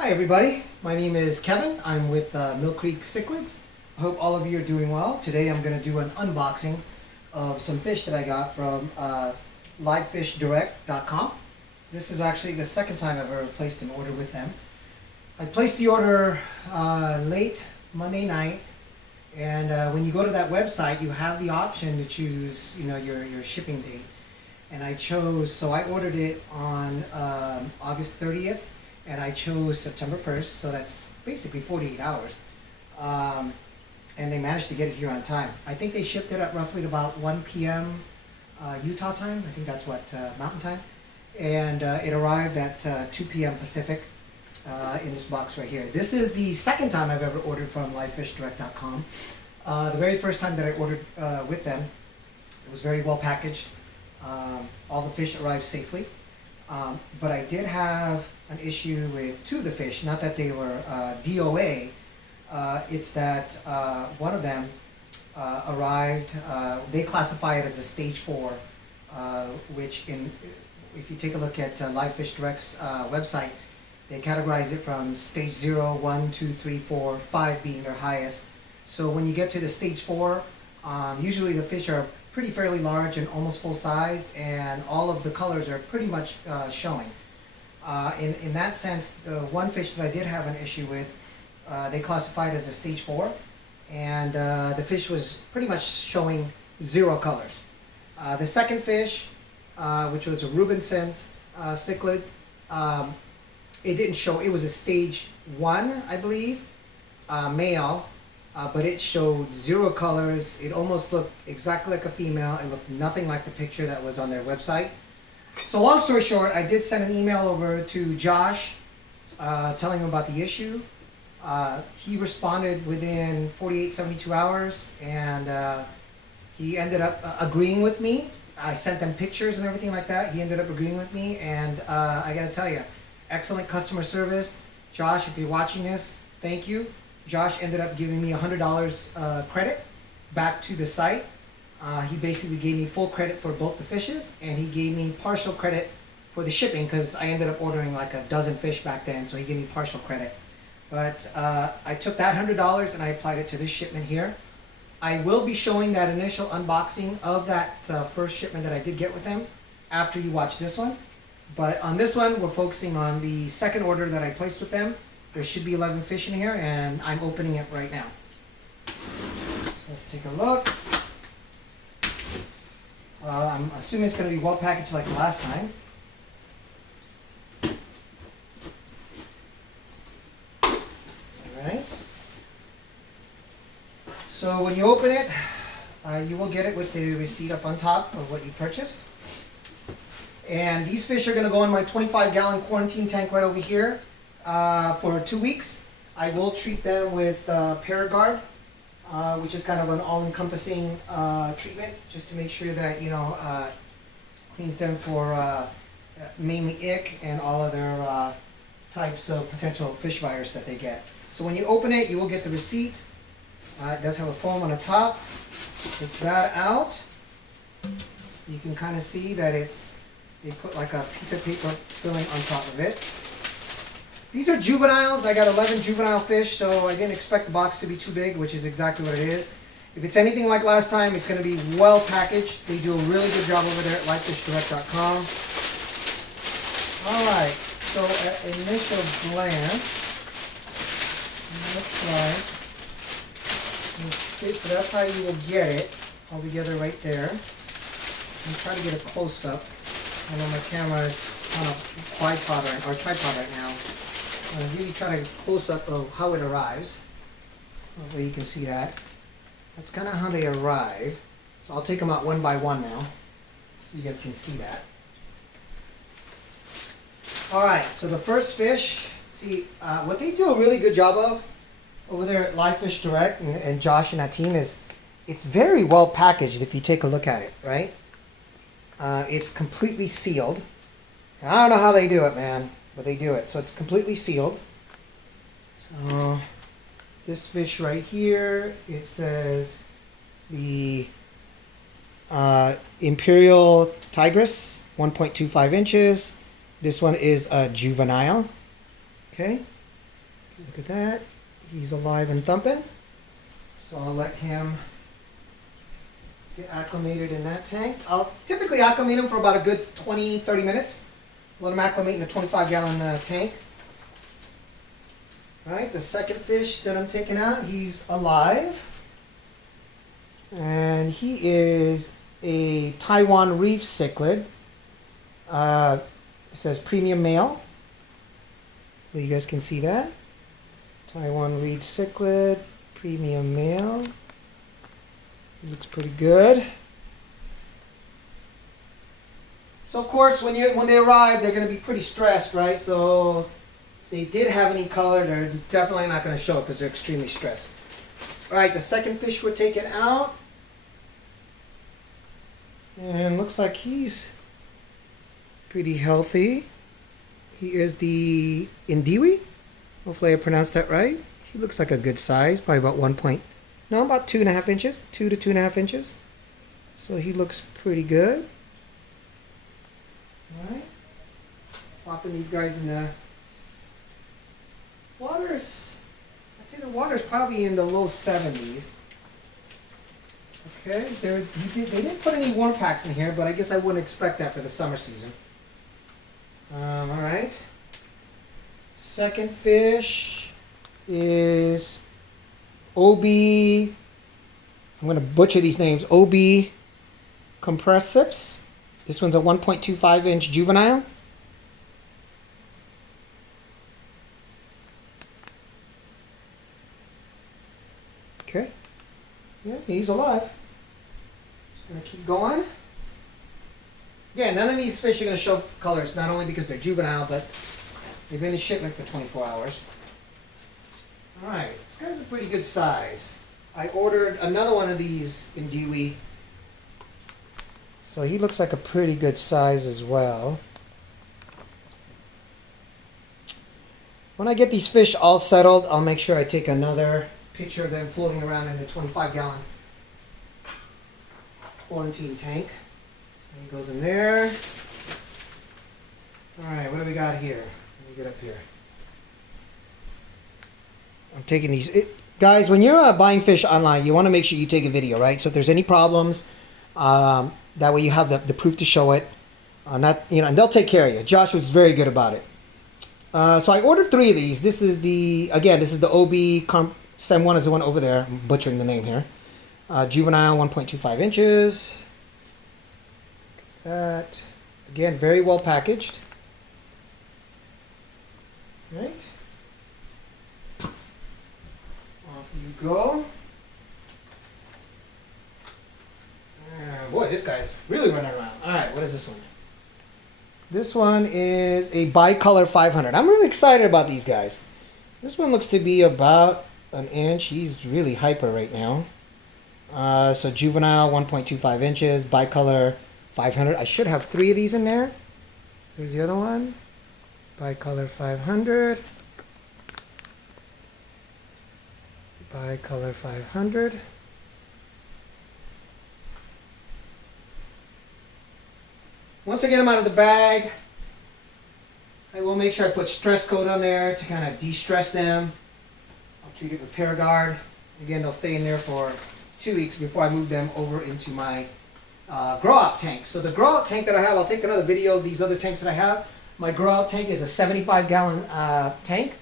Hi everybody, my name is Kevin. I'm with Mill Creek Cichlids. I hope all of you are doing well. Today I'm going to do an unboxing of some fish that I got from livefishdirect.com. This is actually the second time I've ever placed an order with them. I placed the order late Monday night, and when you go to that website you have the option to choose your shipping date. And I chose, so I ordered it on August 30th. And I chose September 1st, so that's basically 48 hours. And they managed to get it here on time. I think they shipped it at roughly about 1 p.m. Utah time. I think that's what, Mountain Time. And it arrived at 2 p.m. Pacific in this box right here. This is the second time I've ever ordered from livefishdirect.com. The very first time that I ordered with them, it was very well packaged. All the fish arrived safely. But I did have an issue with two of the fish, not that they were DOA, it's that one of them arrived, they classify it as a stage 4, which if you take a look at Live Fish Direct's website, they categorize it from stage 0, 1, 2, 3, 4, 5 being their highest. So when you get to the stage 4, usually the fish are fairly large and almost full size, and all of the colors are pretty much showing. In that sense, the one fish that I did have an issue with, they classified as a stage 4, and the fish was pretty much showing 0 colors. The second fish, which was a Rubinson's cichlid, it didn't show. It was a stage 1, I believe, male. But it showed 0 colors. It almost looked exactly like a female. It looked nothing like the picture that was on their website. So long story short, I did send an email over to Josh telling him about the issue. He responded within 48, 72 hours, and he ended up agreeing with me. I sent them pictures and everything like that. He ended up agreeing with me, and I gotta tell you, excellent customer service. Josh, if you're watching this, thank you. Josh ended up giving me $100 credit back to the site. He basically gave me full credit for both the fishes, and he gave me partial credit for the shipping because I ended up ordering like a dozen fish back then, so he gave me partial credit. But I took that $100 and I applied it to this shipment here. I will be showing that initial unboxing of that first shipment that I did get with them after you watch this one. But on this one, we're focusing on the second order that I placed with them. There should be 11 fish in here, and I'm opening it right now. So let's take a look. I'm assuming it's going to be well packaged like the last time. Alright. So when you open it, you will get it with the receipt up on top of what you purchased. And these fish are going to go in my 25-gallon quarantine tank right over here. For 2 weeks. I will treat them with Paragard, which is kind of an all-encompassing treatment, just to make sure that cleans them for mainly ick and all other types of potential fish virus that they get. So when you open it, you will get the receipt. It does have a foam on the top. Take that out. You can kind of see that they put like a piece of paper filling on top of it. These are juveniles. I got 11 juvenile fish, so I didn't expect the box to be too big, which is exactly what it is. If it's anything like last time, it's going to be well packaged. They do a really good job over there at livefishdirect.com. Alright, so at initial glance, it looks like, okay, so that's how you will get it all together right there. I'm trying to get a close-up. I know my camera is on a tripod right now. I'll really try to close up of how it arrives. Hopefully you can see that. That's kind of how they arrive. So I'll take them out one by one now, so you guys can see that. Alright, so the first fish, see, what they do a really good job of over there at Live Fish Direct and Josh and that team is, it's very well packaged if you take a look at it, right? It's completely sealed. And I don't know how they do it, man. But they do it. So it's completely sealed. So this fish right here, it says the Imperial Tigris, 1.25 inches. This one is a juvenile. Okay. Look at that. He's alive and thumping. So I'll let him get acclimated in that tank. I'll typically acclimate him for about a good 20-30 minutes. Let him acclimate in a 25-gallon tank. All right, the second fish that I'm taking out, he's alive. And he is a Taiwan reef cichlid. It says premium male. You guys can see that. Taiwan reef cichlid, premium male. He looks pretty good. So of course, when they arrive, they're going to be pretty stressed, right? So if they did have any color, they're definitely not going to show it because they're extremely stressed. All right, the second fish we're taking out. And looks like he's pretty healthy. He is the Indiwi. Hopefully I pronounced that right. He looks like a good size, probably about about 2.5 inches, 2 to 2.5 inches. So he looks pretty good. All right. Popping these guys in the waters. I'd say the water's probably in the low 70s. Okay, they didn't put any warm packs in here, but I guess I wouldn't expect that for the summer season. All right. Second fish is OB. I'm going to butcher these names. OB compressips. This one's a 1.25 inch juvenile. Okay. Yeah, he's alive. Just going to keep going. Yeah, none of these fish are going to show colors, not only because they're juvenile, but they've been in shipment for 24 hours. All right, this guy's a pretty good size. I ordered another one of these in Dewey, so he looks like a pretty good size as well. When I get these fish all settled, I'll make sure I take another picture of them floating around in the 25-gallon quarantine tank. He goes in there. All right, what do we got here? Let me get up here. I'm taking these. Guys, when you're buying fish online, you want to make sure you take a video, right? So if there's any problems, that way you have the proof to show it. And they'll take care of you. Josh was very good about it. So I ordered 3 of these. This is the OB Sem 1 is the one over there. I'm butchering the name here. Juvenile, 1.25 inches. That, again, very well packaged. Right. Off you go. Boy, this guy's really running around. All right, what is this one? This one is a bicolor 500. I'm really excited about these guys. This one looks to be about an inch. He's really hyper right now. So juvenile, 1.25 inches, bicolor 500. I should have 3 of these in there. Here's the other one. Bicolor 500. Bicolor 500. Once I get them out of the bag, I will make sure I put stress coat on there to kind of de-stress them. I'll treat it with Paragard. Again, they'll stay in there for 2 weeks before I move them over into my grow-out tank. So the grow-out tank that I have, I'll take another video of these other tanks that I have. My grow-out tank is a 75-gallon tank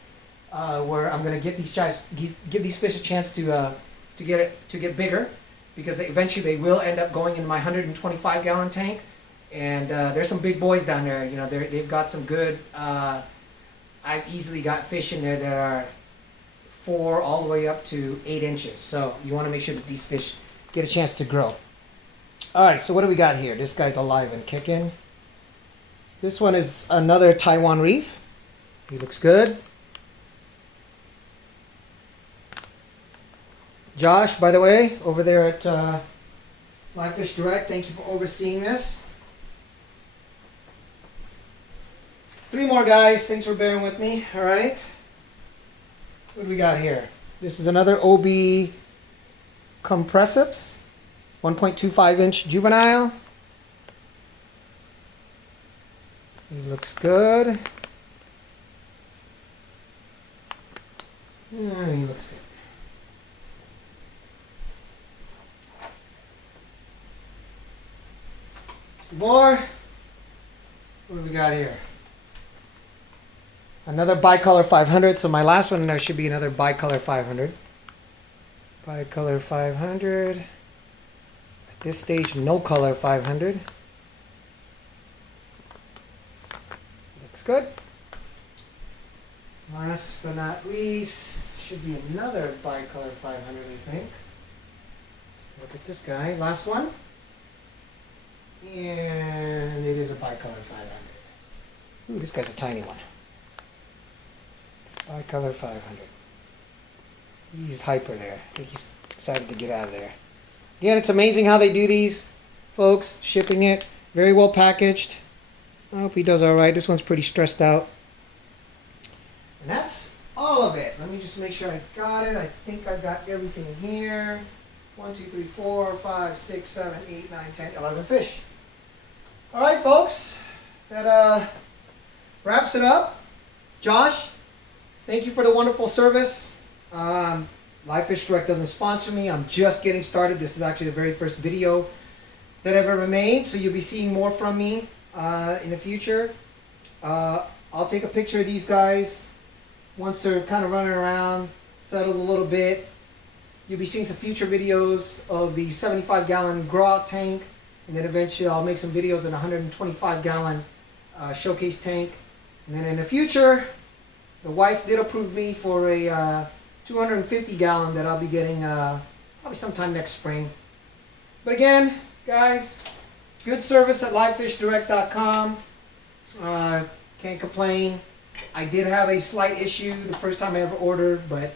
where I'm going to give these fish a chance to get bigger, because eventually they will end up going in my 125-gallon tank. And there's some big boys down there. They've got some good. I've easily got fish in there that are 4 all the way up to 8 inches. So you want to make sure that these fish get a chance to grow. All right, so what do we got here? This guy's alive and kicking. This one is another Taiwan reef. He looks good. Josh, by the way, over there at Live Fish Direct, thank you for overseeing this. 3 more guys. Thanks for bearing with me. All right. What do we got here? This is another OB compressips, 1.25 inch juvenile. He looks good. He looks good. Two more. What do we got here? Another bicolor 500. So my last one there should be another bicolor 500. Bicolor 500. At this stage, no color 500. Looks good. Last but not least, should be another bicolor 500, I think. Look at this guy. Last one. And it is a bicolor 500. Ooh, this guy's a tiny one. Bicolor 500. He's hyper there. I think he's excited to get out of there. Again, it's amazing how they do these, folks. Shipping it. Very well packaged. I hope he does all right. This one's pretty stressed out. And that's all of it. Let me just make sure I got it. I think I got everything here. 1, 2, 3, 4, 5, 6, 7, 8, 9, 10, 11 fish. All right, folks. That wraps it up. Josh, thank you for the wonderful service. Live Fish Direct doesn't sponsor me. I'm just getting started. This is actually the very first video that I've ever made, so you'll be seeing more from me in the future. I'll take a picture of these guys once they're kind of running around, settled a little bit. You'll be seeing some future videos of the 75-gallon grow tank, and then eventually I'll make some videos in a 125-gallon showcase tank. And then in the future, the wife did approve me for a 250-gallon that I'll be getting probably sometime next spring. But again, guys, good service at livefishdirect.com. Can't complain. I did have a slight issue the first time I ever ordered, but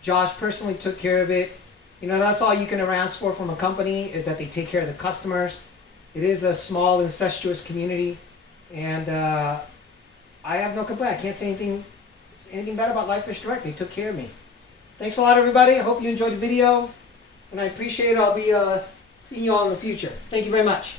Josh personally took care of it. You know, that's all you can ever ask for from a company, is that they take care of the customers. It is a small, incestuous community, and I have no complaint. I can't say anything bad about Live Fish Direct. They took care of me. Thanks a lot, everybody. I hope you enjoyed the video, and I appreciate it. I'll be seeing you all in the future. Thank you very much.